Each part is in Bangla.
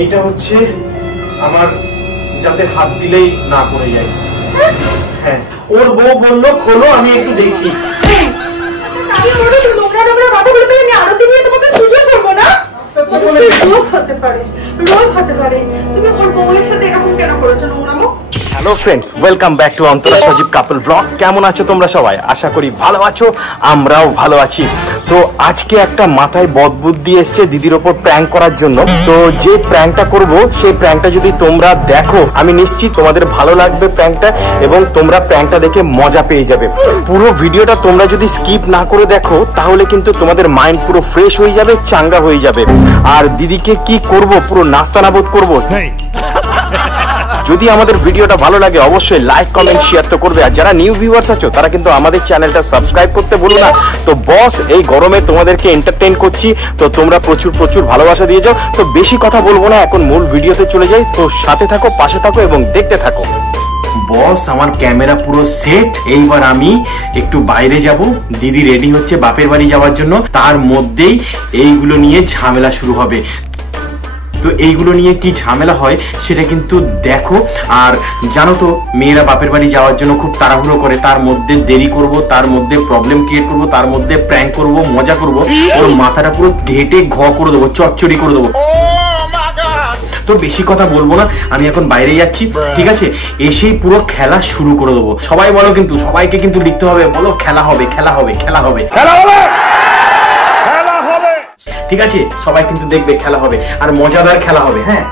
এইটা হচ্ছে আমার যাতে হাত দিলেই না পড়ে যায়। হ্যাঁ, ওর বউ বললো খোলো, আমি একটু দেখি। Hello friends, welcome back to Antara Sajib couple blog. কেমন আছো তোমরা সবাই? আশা করি ভালো আছো, আমরাও ভালো আছি। তো আজকে একটা মাথায় বদবুদ্ধি এসছে দিদির ওপর প্র্যাঙ্ক করার জন্য। তো যে প্র্যাঙ্কটা করব সেই প্র্যাঙ্কটা যদি তোমরা দেখো, আমি নিশ্চিত তোমাদের ভালো লাগবে প্র্যাঙ্কটা, এবং তোমরা প্র্যাঙ্কটা দেখে মজা পেয়ে যাবে। পুরো ভিডিওটা তোমরা যদি স্কিপ না করে দেখো তাহলে কিন্তু তোমাদের মাইন্ড পুরো ফ্রেশ হয়ে যাবে, চাঙ্গা হয়ে যাবে। আর দিদিকে কি করব, পুরো নাস্তানাবুদ করবো। যদি আমাদের ভিডিওটা ভালো লাগে অবশ্যই লাইক কমেন্ট শেয়ার তো করবে। আর যারা নিউ ভিউয়ার্স আছো তারা কিন্তু আমাদের চ্যানেলটা সাবস্ক্রাইব করতে ভুলো না। তো বস, এই গরমে তোমাদেরকে এন্টারটেইন করছি, তো তোমরা প্রচুর প্রচুর ভালোবাসা দিয়ে যাও। তো বেশি কথা বলবো না, এখন মূল ভিডিওতে চলে যাই। তো সাথে থাকো, পাশে থাকো এবং দেখতে থাকো। বস, আমার ক্যামেরা পুরো সেট। এইবার আমি একটু বাইরে যাব। দিদি রেডি হচ্ছে বাপের বাড়ি যাওয়ার জন্য, তার মধ্যেই এইগুলো নিয়ে ঝামেলা শুরু হবে। তো এইগুলো নিয়ে কি ঝামেলা হয় সেটা কিন্তু দেখো। আর জানো তো, মেয়েরা বাপের বাড়ি যাওয়ার জন্য খুব তাড়াহুড়ো করে, তার মধ্যে দেরি করব, তার মধ্যে প্রবলেম ক্রিয়েট করব, তার মধ্যে প্র্যাঙ্ক করব, মজা করব, ওর মাথাটা পুরো ঘেটে ঘ করে দেবো, চচ্চড়ি করে দেবো। তো বেশি কথা বলবো না, আমি এখন বাইরে যাচ্ছি, ঠিক আছে? এসেই পুরো খেলা শুরু করে দেবো। সবাই বলো কিন্তু, সবাইকে কিন্তু লিখতে হবে, বলো খেলা হবে, খেলা হবে, খেলা হবে, খেলা হবে, ঠিক আছে? সবাই কিন্তু দেখবে খেলা হবে, আর মজাদার খেলা হবে। হ্যাঁ,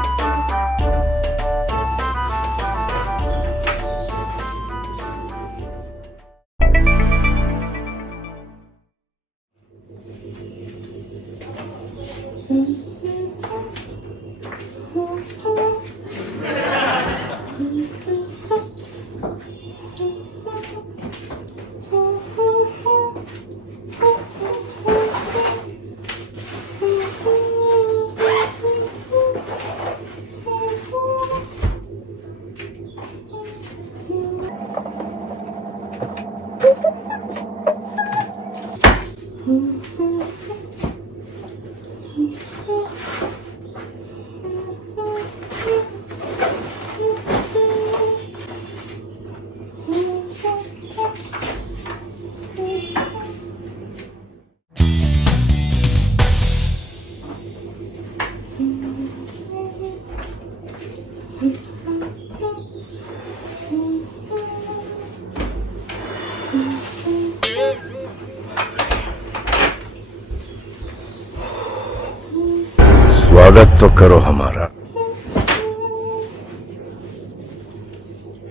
स्वागत तो करो हमारा।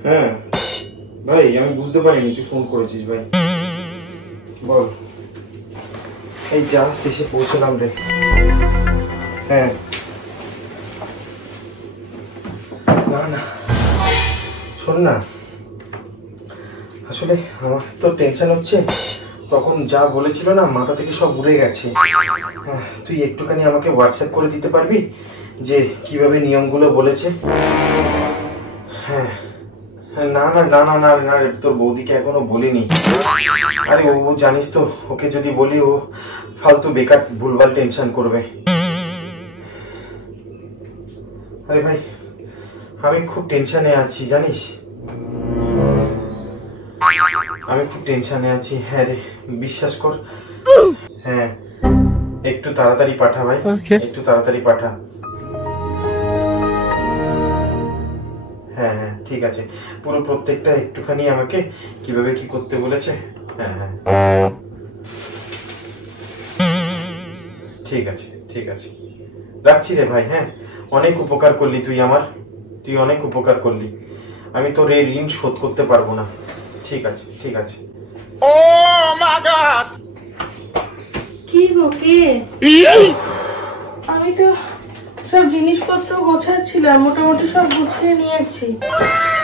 হ্যাঁ ভাই, আমি বুঝতে পারিনি তুই ফোন করেছিস। ভাই বল। এই জাস্ট এসে পৌঁছলাম রে। হ্যাঁ, না না শোন না, আসলে আমার তো টেনশন হচ্ছে। তখন যা বলেছিল না, মাথা থেকে সব উড়ে গেছে। হ্যাঁ, তুই একটুখানি আমাকে হোয়াটসঅ্যাপ করে দিতে পারবি যে কিভাবে নিয়মগুলো বলেছে? হ্যাঁ, না না না না না না, তোর বৌদিকে এখনো বলিনি। আরে ও জানিস তো, ওকে যদি বলি ও ফালতু বেকার ভুলভাল টেনশন করবে। আরে ভাই, আমি খুব টেনশনে আছি জানিস, আমি খুব টেনশনে আছি। হ্যাঁ রে, বিশ্বাস কর। হ্যাঁ, একটু তাড়াতাড়ি পাঠা ভাই, একটু তাড়াতাড়ি পাঠা। হ্যাঁ হ্যাঁ, ঠিক আছে। পুরো প্রত্যেকটা একটুখানি আমাকে কিভাবে কি করতে বলেছে। হ্যাঁ হ্যাঁ, ঠিক আছে ঠিক আছে, রাখছি রে ভাই। হ্যাঁ, অনেক উপকার করলি তুই আমার, তুই অনেক উপকার করলি। আমি তোর এই ঋণ শোধ করতে পারবো না। ঠিক আছে ঠিক আছে। ও মাই গড! কি গো, কে? আমি তো সব জিনিসপত্র গোছাচ্ছিলাম, মোটামুটি সব গুছিয়ে নিয়েছি।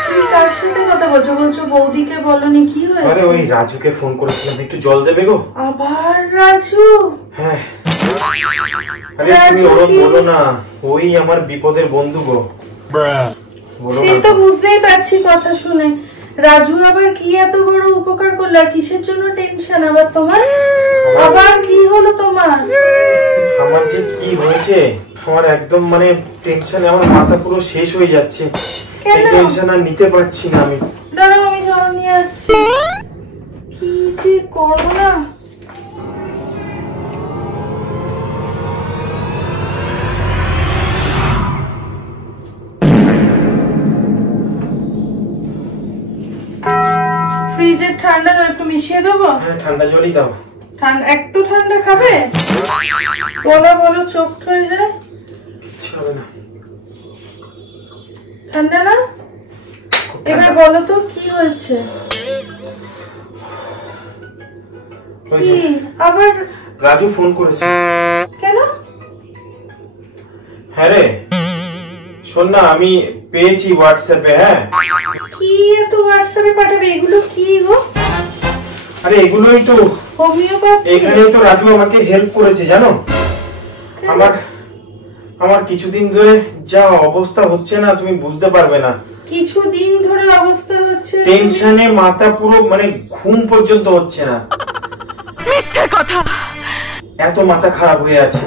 তুমি কার সাথে কথা বলছো? বলছো বৌদিকে বলনি, কি হয়েছে? আরে ওই রাজুকে ফোন করেছিলাম, একটু জল দেবে গো। আবার রাজু? হ্যাঁ, আরে তুমি ওরম বলো না, ওই আমার বিপদের বন্ধু গো। সে তো বুঝতেই পারছি কথা শুনে। রাজু আবার কি এত বড় উপকার করলো? কিসের জন্য টেনশন আবার তোমার? আবার কি হলো তোমার? আমার যে কি হয়েছে, আমার একদম মানে টেনশনে আমার মাথা পুরো শেষ হয়ে যাচ্ছে। কেন? এই টেনশন আর নিতে পারছি না আমি। দাঁড়াও আমি জল নিয়ে আসছি। কি যে করবো না। ফ্রিজের ঠান্ডা জল একটু মিশিয়ে দেবো? হ্যাঁ ঠান্ডা জলই দাও। ঠান্ডা এত ঠান্ডা খাবে? বলো বলো, চোখ হয়ে যায়। কিছু হবে না। ঠান্ডা না? এবার বলো তো কি হয়েছে? কি আবার? রাজু ফোন করেছে। কেন? হ্যাঁ রে শোন না, আমি পেয়েছি হোয়াটসঅ্যাপে। হ্যাঁ কি এত হোয়াটসঅ্যাপে পাঠাবে? এগুলো কি গো? আরে এগুলোই তো, হোমিওপ্যাথি? এখানেই তো রাজু আমাকে হেল্প করেছে জানো। আমার কিছুদিন ধরে যা অবস্থা হচ্ছে না তুমি বুঝতে পারবে না। কিছুদিন ধরে অবস্থা হচ্ছে? টেনশনে মাথা পুরো মানে ঘুম পর্যন্ত হচ্ছে না। মিথ্যে কথা। এত মাথা খারাপ হয়ে আছে।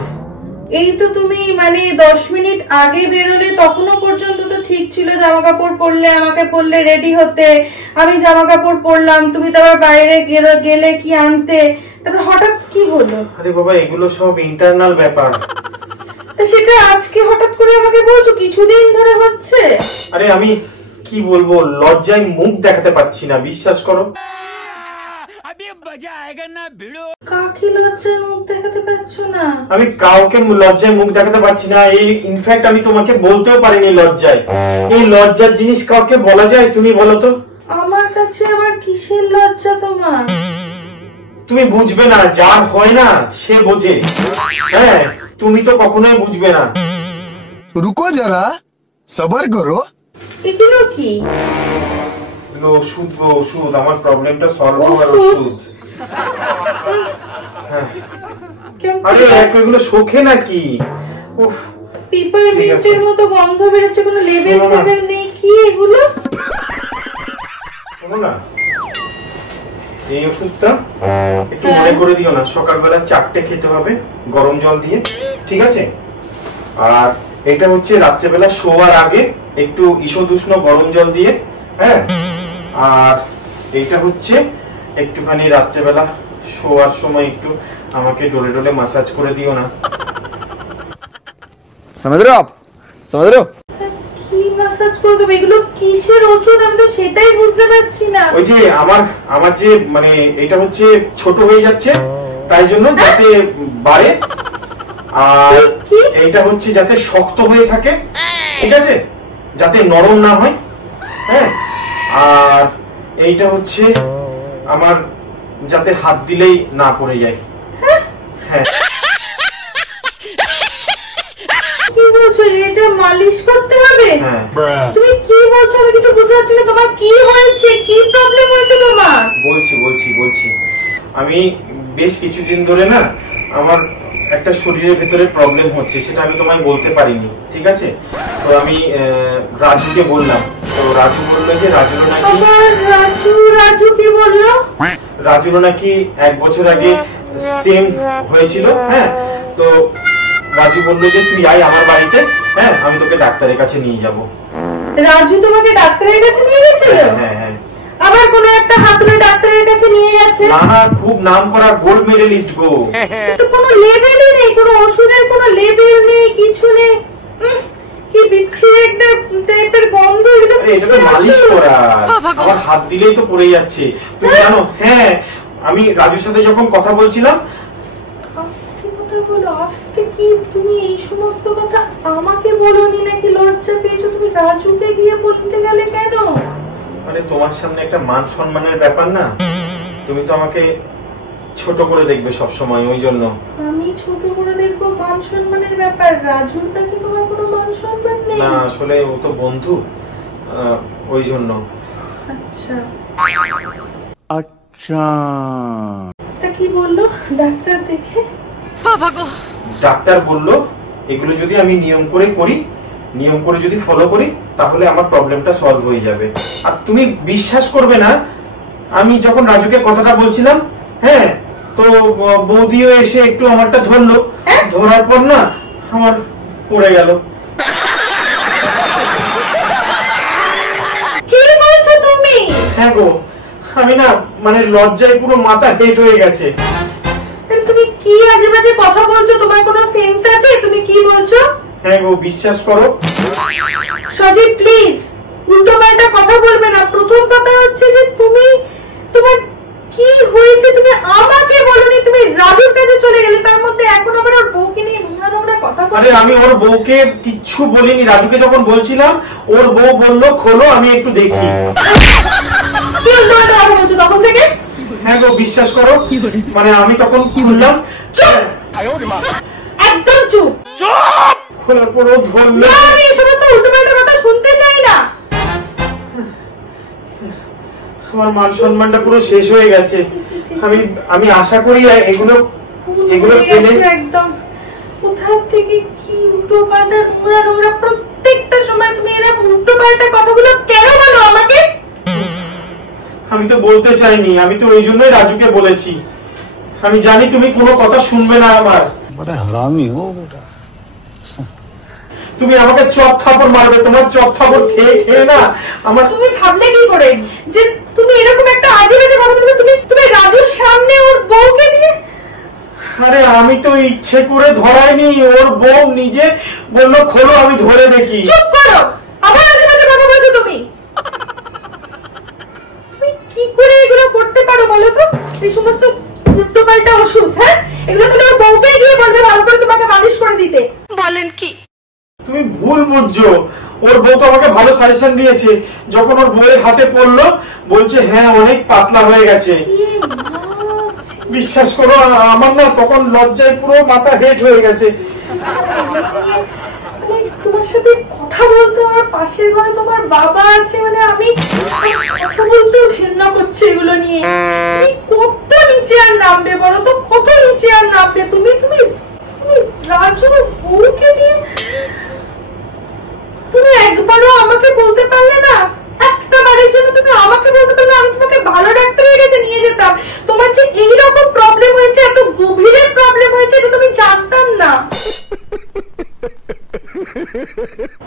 এই তো তুমি মানে 10 মিনিট আগে বেরোলে, তখনও পর্যন্ত তো ঠিক ছিল। জামা কাপড় পরলে, আমাকে বললে রেডি হতে, আমি জামা কাপড় পরলাম, তুমি তো আবার বাইরে গেলে কি আনতে, তারপর হঠাৎ কি হলো? আরে বাবা এগুলো সব ইন্টারনাল ব্যাপার। সেটা আজকে হঠাৎ করে আমাকে বলছো? কিছুদিন ধরে হচ্ছে। আরে আমি কি বলবো, লজ্জায় মুখ দেখাতে পাচ্ছি না, বিশ্বাস করো। কাকে লজ্জায় মুখ দেখাতে পারছো না? আমি কাউকে লজ্জায় মুখ দেখাতে পারছি না। এই ইনফ্যাক্ট আমি তোমাকে বলতেও পারিনি লজ্জায়। এই লজ্জার জিনিস কাউকে বলা যায়? তুমি বলো তো। আমার কাছে আবার কিসের লজ্জা তোমার? তুমি বুঝবে না, যার হয় না সে বোঝে। হ্যাঁ তুমি তো কখনোই বুঝবে না। रुको जरा सबर करो। এগুলো কি? ওষুধ গো, ওষুধ। আমার প্রবলেমটা সলভ হওয়ার ওষুধ। হ্যাঁ আরে এগুলো শোকে নাকি? উফ পিপারমিন্টের মতো গন্ধ বেরোচ্ছে, কোনো লেবেল টেবেল নেই। কি এগুলো? শোনো না, এই ওষুধটা একটু মনে করে দিও না, সকালবেলা 4টে খেতে হবে গরম জল দিয়ে, ঠিক আছে? আর এটা হচ্ছে রাত্রেবেলা শোয়ার আগে একটু ঈষৎ উষ্ণ গরম জল দিয়ে। হ্যাঁ আর এইটা হচ্ছে একটুখানি রাত্রেবেলা শোয়ার সময় একটু আমাকে ডলে ডলে মাসাজ করে দিও না। समझ रहे हो आप? समझ रहे हो? কি মাসাজ করে দেবে? এগুলো কিসের ওষুধ? আমি তো সেটাই বুঝতে পারছি না। ওই যে আমার যে মানে এটা হচ্ছে ছোট হয়ে যাচ্ছে, তাই জন্য যাতে বাড়ে। আর এইটা হচ্ছে যাতে শক্ত হয়ে থাকে, ঠিক আছে, যাতে নরম না হয়। হ্যাঁ আর এইটা হচ্ছে আমার যাতে হাত দিলেই না পড়ে যায়। হ্যাঁ কি বলছো? এটা মালিশ করতে হবে? হ্যাঁ তুমি কি বলছো? আমি কিছু বুঝতে পারছি না। তোমার কি হয়েছে? কি প্রবলেম হয়েছে তোমার? বলছি আমি বেশ কিছুদিন ধরে না আমার একটা শরীরের ভেতরে প্রবলেম হচ্ছে, সেটা আমি তোমায় বলতে পারিনি, ঠিক আছে? তো আমি রাজুকে বললাম, তো রাজু বললো যে রাজুরও নাকি রাজু কি বললো? রাজুরও নাকি 1 বছর আগে সেম হয়েছিল। হ্যাঁ তো রাজু বললো যে তুই আয় আমার বাড়িতে, হ্যাঁ আমি তোকে ডাক্তারের কাছে নিয়ে যাব। রাজু তোমাকে ডাক্তারের কাছে নিয়ে গেছিল? হ্যাঁ আবার কোন একটা হাতুড়ে ডাক্তারের কাছে নিয়ে গেছে? না খুব নামকরা গোল্ড মেডেলিস্ট গো। তো কোনো লেবেলই নেই, কোনো ওষুধের কোনো লেবেল নেই, কিছু নেই। কি বিচ্ছিরি একটা টাইপের গন্ধ। এগুলো এটা তো মালিশ করা, আমার হাত দিলেই তো পড়ে যাচ্ছে, তুমি জানো। হ্যাঁ আমি রাজুর সাথে যখন কথা বলছিলাম। আস্তে কথা বলো, আস্তে। কি তুমি এই সমস্ত কথা আমাকে বলোনি নাকি? লজ্জা পেয়েছো? তুমি রাজুকে গিয়ে বলতে গেলে কেন? আরে তোমার সামনে একটা মান সম্মানের ব্যাপার না, তুমি তো আমাকে ছোট করে দেখবে সব সময়, ওই জন্য। আমি ছোট করে দেখবো? মান সম্মানের ব্যাপার? রাজুর কাছে তোমার কোনো মান সম্মান নেই? না আসলে ও তো বন্ধু, ওই জন্য। আচ্ছা अच्छा তা কি বললো ডাক্তার দেখে? ডাক্তার বললো এগুলো যদি আমি নিয়ম করে যদি ফলো করি তাহলে আমার প্রবলেমটা সলভ হয়ে যাবে। আর তুমি বিশ্বাস করবে না, আমি যখন রাজুকে কথাটা বলছিলাম, হ্যাঁ তো বৌদিও এসে একটু আমারটা ধরলো। ধরার পর না আমার পড়ে গেল। কি বলছো তুমি? হ্যাঁ গো, আমি না মানে লজ্জায় পুরো মাথা হেট হয়ে গেছে। তুমি কি আজে বাজে কথা বলছো? তোমার কোনো সেন্স আছে? তুমি কি বলছো? হ্যাঁ গো, বিশ্বাস করো। সজীব প্লিজ উল্টো পাল্টা কথা বলবে না। প্রথম কথা হচ্ছে যে তুমি, তোমার কি হয়েছে তুমি আমাকে বলনি, তুমি রাজুর কাছে চলে গেলে, তার মধ্যে এখন আবার ওর বউকে নিয়ে নোংরা নোংরা কথা বলছো। আরে আমি ওর বউকে কিচ্ছু বলিনি, রাজুকে যখন বলছিলাম ওর বউ বললো খোলো আমি একটু দেখি। কি উল্টো পাল্টা কথা বলছো তখন থেকে? হ্যাঁ গো, বিশ্বাস করো মানে আমি তখন খুললাম। চুপ, একদম চুপ। খোলার পর ও ধরলো। না, আমি এই সমস্ত উল্টো পাল্টা কথা শুনতে চাই না। আমার মান সম্মানটা পুরো শেষ হয়ে গেছে। আমি আশা করি এগুলো ফেলে একদম কোথা থেকে কি উল্টো পাল্টা নোংরা নোংরা প্রত্যেকটা সময় তুমি এরকম উল্টো পাল্টা কথাগুলো কেন বলো আমাকে? আমি তো বলতে চাইনি, আমি তো ওই জন্যই রাজুকে বলেছি। আমি জানি তুমি কোনো কথা শুনবে না আমার। बड़ा हरामी हो बेटा। তুমি আমাকে চপ থাপড় মারবে, তোমার চপ থাপড় খেয়ে খেয়ে না আমার। তুমি ভাবলে কি করে যে তুমি এরকম একটা আজে বাজে কথা বলবে? তুমি রাজুর সামনে ওর বউকে নিয়ে। আরে আমি তো ইচ্ছে করে ধরাইনি, ওর বউ নিজে বললো খোলো আমি ধরে দেখি। চুপ করো, আবার আজে বাজে কথা বলছো তুমি। তুমি কি করে এগুলো করতে পারো বলো তো? এই সমস্ত উল্টো পাল্টা ওষুধ, হ্যাঁ এগুলো তুমি ওর বউকে গিয়ে বলবে ভালো করে তোমাকে মালিশ করে দিতে। বলেন কি? তুমি ভুল বুঝছো, ওর বউ তো আমাকে ভালো সাজেশন দিয়েছে। যখন ওর বউয়ের হাতে পড়লো বলছে হ্যাঁ অনেক পাতলা হয়ে গেছে। বিশ্বাস করো আমার না তখন লজ্জায় পুরো মাথা হেট হয়ে গেছে। তোমার সাথে কথা বলতে আমার পাশের ঘরে তোমার বাবা আছে, মানে আমি কথা বলতেও ঘৃণা করছে এগুলো নিয়ে। তুমি কত নিচে আর নামবে বলো তো, কত নিচে আর নামবে তুমি? তুমি রাজুর বউকে দিয়ে তুমি একবারও আমাকে বলতে পারলে না? একটা বারের জন্য তুমি আমাকে বলতে পারলে আমি তোমাকে ভালো ডাক্তারের কাছে নিয়ে যেতাম। তোমার যে এইরকম প্রবলেম হয়েছে, এত গভীরের প্রবলেম হয়েছে, এটা তুমি জানতাম না।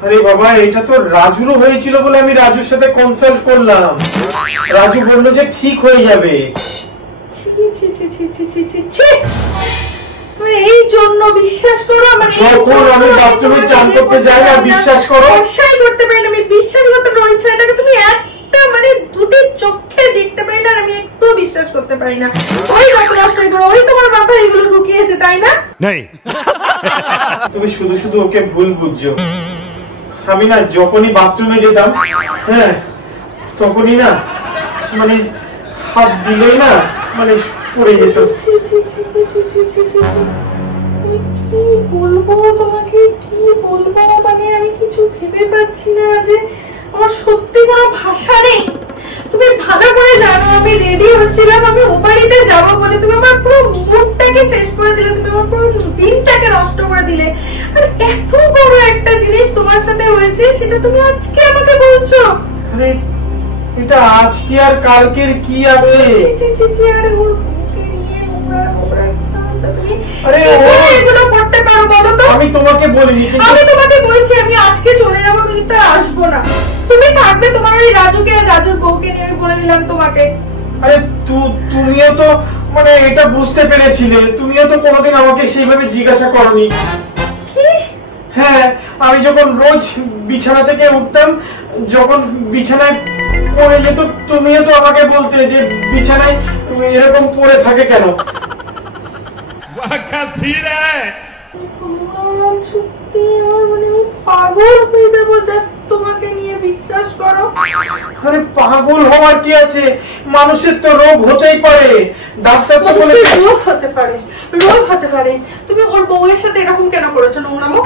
আরে বাবা, এটা তো রাজুরও হয়েছিল বলে আমি রাজুর সাথে কনসাল্ট করলাম। রাজু বললো যে ঠিক হয়ে যাবে। এই জন্য বিশ্বাস করো আমার, যখন আমি বাথরুমে চান করতে যাই আর বিশ্বাস করো বিশ্বাস করতে পারি না, আমি বিশ্বাস করতে পারি না। ছেলেটাকে তুমি একটা মানে দুটি চোখে দেখতে পারি না, আমি একটু বিশ্বাস করতে পারি না। ওই রকম নষ্ট করো, ওই তোমার মাথায় এগুলো ঢুকিয়েছে তাই না? তুমি শুধু শুধু ওকে ভুল বুঝছো। আমি না যখনই বাথরুমে যেতাম, হ্যাঁ তখনই না মানে হাত দিলেই না মানে পড়ে যেত। আমি কি বলবো তোমাকে, কি বলবো মানে আমি কিছু ভেবে পাচ্ছি না, যে আমার সত্যি কোনো ভাষা নেই। তুমি ভালো করে জানো আমি রেডি হচ্ছিলাম, আমি ও বাড়িতে যাবো বলে তুমি আমার পুরো মুডটাকে শেষ করে দিলে, তুমি আমার পুরো দিনটাকে নষ্ট করে দিলে। আর এত বড় একটা জিনিস তোমার সাথে হয়েছে সেটা তুমি আজকে আমাকে বলছো। আরে এটা আজকে আর কালকের কি আছে? আরে ওর বুকে নিয়ে নোংরা নোংরা তুমি আরে এগুলো করতে পারো বলো তো? আমি তোমাকে বলিনি, আমি তোমাকে বলছি আমি আজকে চলে যাবো, আমি তো আসবো না। তুমি থাকবে তোমার ওই রাজুকে আর রাজুর বউকে নিয়ে, আমি বলে দিলাম তোমাকে। আরে তুমিও তো মানে এটা বুঝতে পেরেছিলে, তুমিও তো কোনোদিন আমাকে সেইভাবে জিজ্ঞাসা করনি। কি? হ্যাঁ, আমি যখন রোজ বিছানা থেকে উঠতাম, যখন বিছানায় পড়ে যেত তুমিও তো আমাকে বলতে যে বিছানায় এরকম পড়ে থাকে কেন। সত্যি আমার মানে আমি পাগল হয়ে যাবো জাস্ট তোমাকে নিয়ে, বিশ্বাস করো। আরে পাগল হওয়ার কি আছে? মানুষের তো রোগ হতেই পারে, ডাক্তার তো বলেছে রোগ হতে পারে, রোগ হতে পারে। তুমি ওর বউয়ের সাথে এরকম কেন করেছো নোংরামো?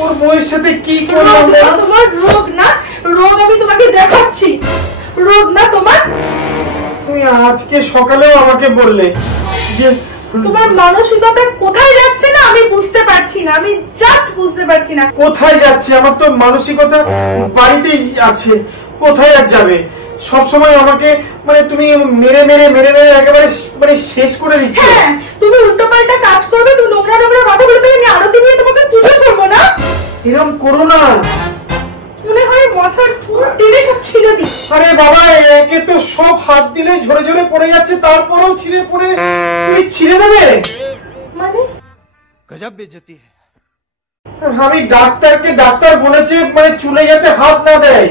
ওর বউয়ের সাথে কি করলাম? তোমার রোগ না, রোগ আমি তোমাকে দেখাচ্ছি। রোগ না তোমার। তুমি আজকে সকালেও আমাকে বললে যে তোমার মানসিকতা কোথায় যাচ্ছে না আমি বুঝতে পারছি না, আমি জাস্ট বুঝতে পারছি না। কোথায় যাচ্ছে? আমার তো মানসিকতা বাড়িতেই আছে, কোথায় আর যাবে? সব সময় আমাকে মানে তুমি মেরে মেরে মেরে মেরে একেবারে মানে শেষ করে দিচ্ছ। হ্যাঁ, তুমি উল্টোপাল্টা কাজ করবে, তুমি নোংরা নোংরা কথা বলবে, আমি আরতি নিয়ে তোমাকে পুজো করবো না। এরকম করো না, মনে হয় মাথার পুরো টেনে সব ছিঁড়ে দিই। আরে বাবা একে তো সব হাত দিলে ঝরে ঝরে পড়ে যাচ্ছে, তারপরেও ছিঁড়ে পড়ে তুমি ছিঁড়ে দেবে মানে गजब बेइज्जती है। আমি ডাক্তার বলেছে মানে চুলে যাতে হাত না দেয়,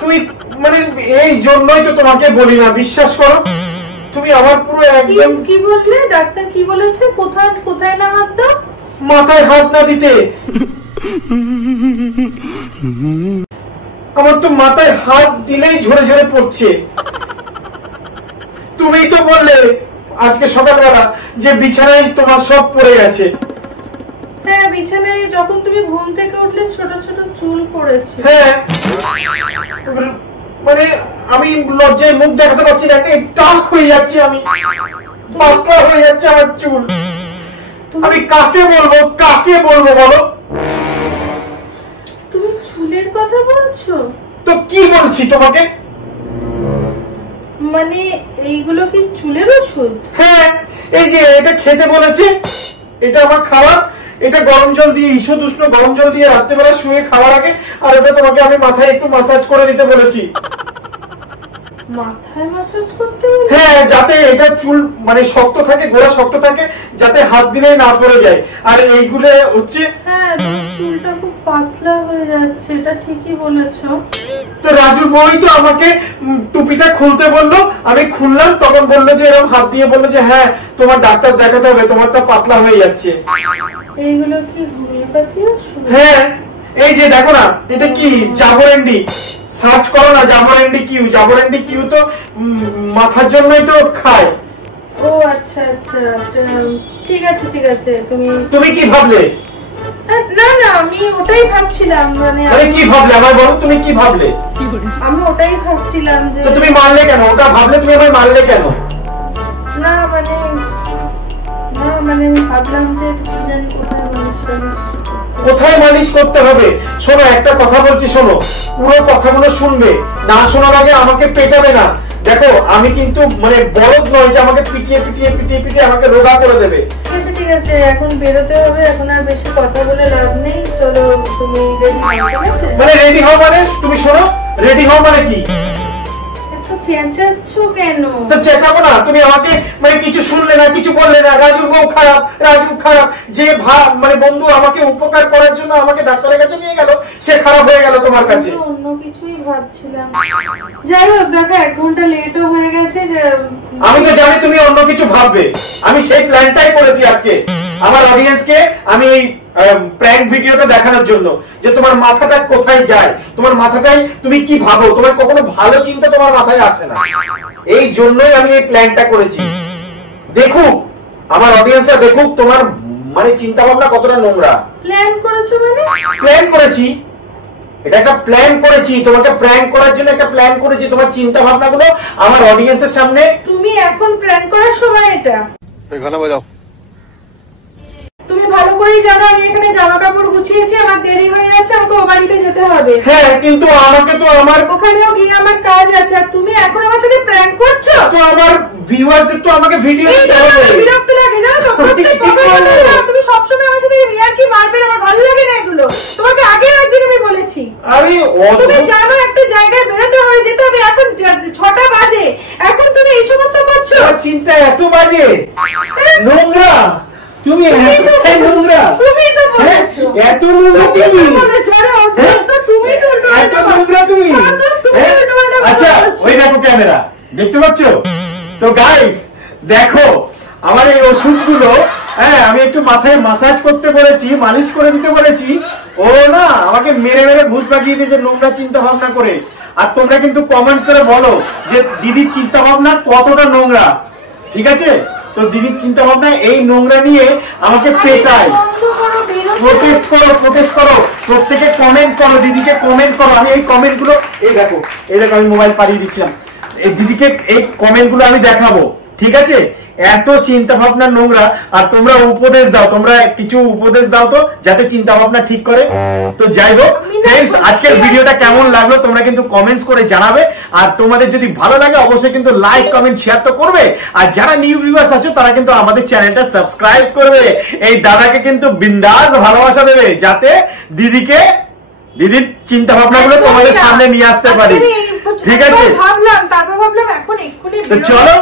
তুমি মানে এই জন্যই তো তোমাকে বলি না, বিশ্বাস করো তুমি আমার পুরো একদম। কি বললে? ডাক্তার কি বলেছে? কোথায় কোথায় না হাত দাও? মাথায় হাত না দিতে। আমার তো মাথায় হাত দিলেই ঝরে ঝরে পড়ছে। তুমিই তো বললে আজকে সকালবেলা যে বিছানায় তোমার সব পড়ে গেছে। হ্যাঁ, বিছানায় যখন তুমি ঘুম থেকে উঠলে ছোট ছোট চুল পড়েছে। হ্যাঁ, মানে আমি লজ্জায় মুখ দেখাতে পারছি না, একটা টাক হয়ে যাচ্ছে, আমি পাতলা হয়ে যাচ্ছে আমার চুল। আমি কাকে বলবো বলো? তুমি চুলের কথা বলছো? তো কি বলছি তোমাকে? মানে এইগুলো কি চুলের ওষুধ? হ্যাঁ, এই যে এটা খেতে বলেছে, এটা আমার খাবার, এটা গরম জল দিয়ে ঈষৎ উষ্ণ গরম জল দিয়ে রাত্রেবেলা শুয়ে খাওয়ার আগে, আর ওটা তোমাকে আমি মাথায় একটু মাসাজ করে দিতে বলেছি। মাথায় ম্যাসাজ করতে হবে? হ্যাঁ, যাতে এটা চুল মানে শক্ত থাকে, গোড়া শক্ত থাকে, যাতে হাত দিলে না পড়ে যায়। আর এইগুলো হচ্ছে হ্যাঁ, চুলটা খুব পাতলা হয়ে যাচ্ছে, এটা ঠিকই বলেছো। তো রাজুর বই তো আমাকে টুপিটা খুলতে বললো, আমি খুললাম, তখন বললো যে এরকম হাত দিয়ে বললো যে হ্যাঁ তোমার ডাক্তার দেখাতে হবে, তোমারটা পাতলা হয়ে যাচ্ছে। এইগুলো কি হোমিওপ্যাথি ওষুধ? হ্যাঁ, এই যে দেখো না, এটা কি জাবরেন্ডি, সার্চ করো না জাবরেন্ডি কিউ তো মাথার জন্যই তো খায়। ও আচ্ছা আচ্ছা, ঠিক আছে তুমি কি ভাবলে? না আমি ওটাই ভাবছিলাম, মানে আরে কি ভাবলে আমার বলো, তুমি কি ভাবলে? আমি ওটাই ভাবছিলাম যে তো তুমি মারলে কেন? ওটা ভাবলে তুমি আমায় মারলে কেন? না মানে আমি ভাবলাম যে কি জানি কোথায় মালিশ করতে হবে। শোনো, একটা কথা বলছি, শোনো, পুরো কথাগুলো শুনবে, না শোনার আগে আমাকে পেটাবে না। দেখো আমি কিন্তু মানে বলদ নয় যে আমাকে পিটিয়ে আমাকে রোগা করে দেবে। ঠিক আছে, এখন বেরোতে হবে, এখন আর বেশি কথা বলে লাভ নেই, চলো তুমি রেডি হও। ঠিক আছে? মানে রেডি হও মানে তুমি শোনো, রেডি হও মানে কি? এত চেঁচাচ্ছ কেন? তো চেঁচাবো না? তুমি আমাকে মানে কিছু শুনলে না, কিছু বললে না, রাজুর বউ খারাপ, রাজু খারাপ, যে মানে বন্ধু আমাকে উপকার করার জন্য আমাকে ডাক্তারের কাছে নিয়ে গেল, সে খারাপ হয়ে গেল তোমার কাছে। অন্য কিছুই ভাবছিলাম। যাই হোক, দেখো 1 ঘন্টা লেটও হয়ে গেছে। আমি তো জানি তুমি অন্য কিছু ভাববে, আমি সেই প্ল্যানটাই করেছি আজকে আমার অডিয়েন্সকে, আমি এই প্র্যাঙ্ক ভিডিওটা দেখানোর জন্য যে তোমার মাথাটা কোথায় যায়, তোমার মাথাটাই তুমি কি ভাবো, তোমার কখনো ভালো চিন্তা তোমার মাথায় আসে না। এই জন্যই আমি এই প্ল্যানটা করেছি। দেখুক আমার অডিয়েন্সরা, দেখুক তোমার মানে চিন্তা ভাবনা কতটা নোংরা। প্ল্যান করেছো মানে? প্ল্যান করেছি, এটা একটা প্ল্যান করেছি, তোমাকে প্র্যাঙ্ক করার জন্য একটা প্ল্যান করেছি। তোমার চিন্তা ভাবনাগুলো আমার অডিয়েন্সের সামনে। তুমি এখন প্র্যাঙ্ক করার সময় এটা? गाना बजाओ। তুমি ভালো করেই জানো আমি এখানে জামা কাপড় গুছিয়েছি, আমার দেরি হয়ে যাচ্ছে, আমাকে ও বাড়িতে যেতে হবে। হ্যাঁ, কিন্তু আমাকে তো আমার ওখানেও গিয়ে আমার কাজ আছে, আর তুমি এখন আমার সাথে প্র্যাঙ্ক করছো। তো আমার ভিউয়ারদের তো আমাকে ভিডিও দিতে হবে। বিরক্ত লাগে জানো তো, তুমি সবসময় আমার সাথে রিয়াকি মারবে, আমার ভালো লাগে না এগুলো। তোমাকে আগে একদিন আমি বলেছি, আরে তুমি জানো একটা জায়গায় বেরোতে হবে, যেতে হবে, এখন 6টা বাজে, এখন তুমি এই সমস্ত করছো। চিন্তা এত বাজে নোংরা, তুমি এত নোংরা, তুমি তো বলেছো এত নোংরা তুমি, তুমি তো এত নোংরা তুমি। আচ্ছা ওই দেখো ক্যামেরা, দেখতে পাচ্ছ তো গাইস? দেখো আমার এই ওষুধগুলো, হ্যাঁ আমি একটু মাথায় মাসাজ করতে বলেছি, মালিশ করে দিতে বলেছি, ও না আমাকে মেরে মেরে ভূত বাগিয়ে দিয়েছে নোংরা চিন্তা ভাবনা করে। আর তোমরা কিন্তু কমেন্ট করে বলো যে দিদির চিন্তা ভাবনা কতটা নোংরা, ঠিক আছে? তো দিদির চিন্তা ভাবনা এই নোংরা নিয়ে আমাকে পেটায়। প্রোটেস্ট করো, প্রত্যেকে কমেন্ট করো, দিদিকে কমেন্ট করো। আমি এই কমেন্ট গুলো, এই দেখো আমি মোবাইল পাঠিয়ে দিচ্ছিলাম, এই দিদিকে এই কমেন্ট গুলো আমি দেখাবো, ঠিক আছে? এত চিন্তা ভাবনা নোংরা, আর তোমরা উপদেশ দাও, তোমরা কিছু উপদেশ দাও তো যাতে চিন্তা ভাবনা ঠিক করে। তো যাই হোক ফ্রেন্ডস, আজকের ভিডিওটা কেমন লাগলো তোমরা কিন্তু কমেন্টস করে জানাবে, আর তোমাদের যদি ভালো লাগে অবশ্যই কিন্তু লাইক কমেন্ট শেয়ার তো করবে, আর যারা নিউ ভিউয়ার্স আছো তারা কিন্তু আমাদের চ্যানেলটা সাবস্ক্রাইব করবে। এই দাদাকে কিন্তু বিন্দাস ভালোবাসা দেবে যাতে দিদির চিন্তা ভাবনাগুলো তোমাদের সামনে নিয়ে আসতে পারি, ঠিক আছে? তারপর ভাবলাম এখন এক্ষুনি তো চলো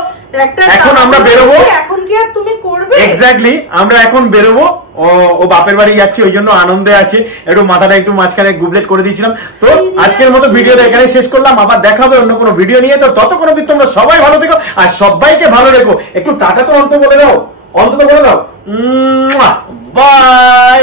এখন আমরা বেরোবো। এখন কি আর তুমি করবে? এক্স্যাক্টলি, আমরা এখন বেরোবো। ও বাপের বাড়ি যাচ্ছে, ওই জন্য আনন্দে আছে, একটু মাথাটা একটু মাঝখানে গুবলেট করে দিয়েছিলাম। তো আজকের মতো ভিডিওটা এখানে শেষ করলাম, আবার দেখা হবে অন্য কোনো ভিডিও নিয়ে। তো ততক্ষণ অবধি তোমরা সবাই ভালো থেকো আর সবাইকে ভালো রেখো। একটু টাটা তো অন্তত বলে দাও, বাই।